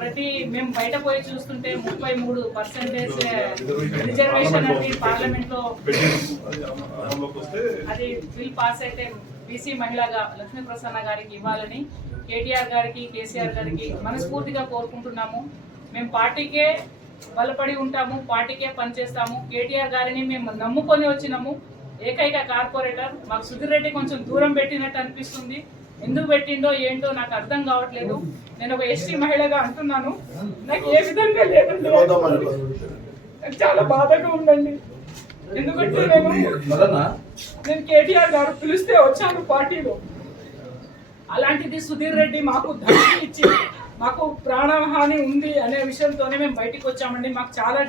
ప్రతి మేము బయట పోయి చూస్తుంటే 33% రిజర్వేషన్ అనేది పార్లమెంట్ లో అది బిల్ పాస్ అయితే బీసీ మహిళగా లక్ష్మీ ప్రసన్న గారికి ఇవ్వాలని కేటీఆర్ గారికి కేసీఆర్ గారికి మనస్ఫూర్తిగా కోరుకుంటున్నాము. మేము పార్టీకే బలపడి ఉంటాము, పార్టీకే పనిచేస్తాము. కేటీఆర్ గారిని మేము నమ్ముకొని వచ్చినాము. ఏకైక కార్పొరేటర్ మాకు సుధీర్ రెడ్డి కొంచెం దూరం పెట్టినట్టు అనిపిస్తుంది. ఎందుకు పెట్టిండో ఏంటో నాకు అర్థం కావట్లేదు. నేను ఒక ఎస్టీ మహిళగా అంటున్నాను, నాకు ఏ విధంగా లేదండి, చాలా బాధగా ఉందండి. ఎందుకంటే నేను కేటీఆర్ గారు పిలిస్తే వచ్చాను పార్టీలో. అలాంటిది సుధీర్ రెడ్డి మాకు ధమకి ఇచ్చి మాకు ప్రాణహాని ఉంది అనే విషయంతోనే మేము బయటికి వచ్చామండి. మాకు చాలా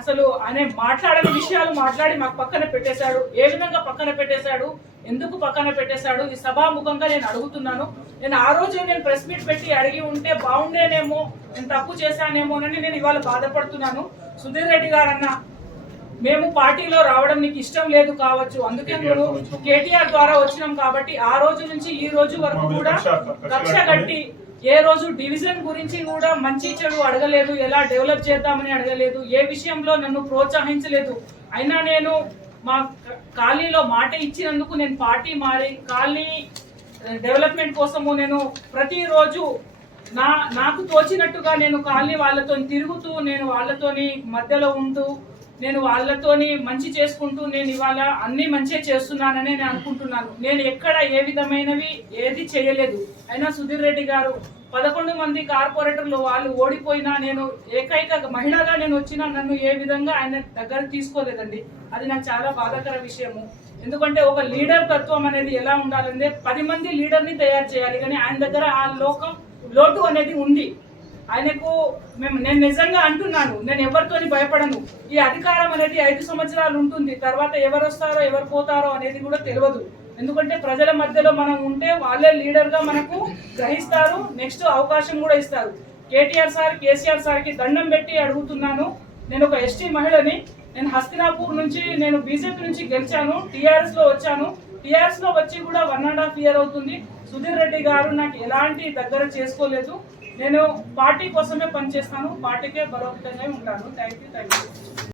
అసలు ఆయన మాట్లాడని విషయాలు మాట్లాడి మాకు పక్కన పెట్టేశాడు. ఏ విధంగా పక్కన పెట్టేశాడు, ఎందుకు పక్కన పెట్టేశాడు, ఈ సభాముఖంగా నేను అడుగుతున్నాను. నేను ఆ రోజు నేను ప్రెస్ మీట్ పెట్టి అడిగి ఉంటే బాగుండేనేమో, నేను తప్పు చేశానేమోనని నేను ఇవాళ బాధపడుతున్నాను. సుధీర్ రెడ్డి గారన్న, మేము పార్టీలో రావడం నీకు ఇష్టం లేదు కావచ్చు, అందుకే మేము కేటీఆర్ ద్వారా వచ్చినాం కాబట్టి ఆ రోజు నుంచి ఈ రోజు వరకు కూడా కక్ష కట్టి ఏ రోజు డివిజన్ గురించి కూడా మంచి చెడు అడగలేదు, ఎలా డెవలప్ చేద్దామని అడగలేదు, ఏ విషయంలో నన్ను ప్రోత్సహించలేదు. అయినా నేను మా కాలనీలో మాట ఇచ్చినందుకు నేను పార్టీ మారి కాలనీ డెవలప్మెంట్ కోసము నేను ప్రతిరోజు నాకు తోచినట్టుగా నేను కాలనీ వాళ్ళతో తిరుగుతూ, నేను వాళ్ళతోని మధ్యలో ఉంటూ, నేను వాళ్ళతోని మంచి చేసుకుంటూ నేను ఇవాళ అన్ని మంచిగా చేస్తున్నానని నేను అనుకుంటున్నాను. నేను ఎక్కడ ఏ విధమైనవి ఏది చేయలేదు. అయినా సుధీర్ రెడ్డి గారు 11 మంది కార్పొరేటర్లు వాళ్ళు ఓడిపోయినా నేను ఏకైక మహిళగా నేను వచ్చినా నన్ను ఏ విధంగా ఆయన దగ్గర తీసుకోలేదండి. అది నాకు చాలా బాధాకర విషయము. ఎందుకంటే ఒక లీడర్ తత్వం అనేది ఎలా ఉండాలంటే 10 మంది లీడర్ని తయారు చేయాలి, కానీ ఆయన దగ్గర ఆ లోటు అనేది ఉంది ఆయనకు. నేను నిజంగా అంటున్నాను, నేను ఎవరితోని భయపడను. ఈ అధికారం అనేది 5 సంవత్సరాలు ఉంటుంది, తర్వాత ఎవరు వస్తారో ఎవరు పోతారో అనేది కూడా తెలియదు. ఎందుకంటే ప్రజల మధ్యలో మనం ఉంటే వాళ్ళే లీడర్గా మనకు గ్రహిస్తారు, నెక్స్ట్ అవకాశం కూడా ఇస్తారు. కేటీఆర్ సార్, కేసీఆర్ సార్కి దండం పెట్టి అడుగుతున్నాను. నేను ఒక ఎస్టీ మహిళని, నేను హస్తినాపూర్ నుంచి, నేను బీజేపీ నుంచి గెలిచాను, టీఆర్ఎస్ లో వచ్చాను. టీఆర్ఎస్ లో వచ్చి కూడా 1.5 year అవుతుంది. సుధీర్ రెడ్డి గారు నాకు ఎలాంటి దగ్గర చేసుకోలేదు. నేను పార్టీ కోసమే పనిచేస్తాను, పార్టీకే బలోపేతంగా ఉంటాను. Thank you.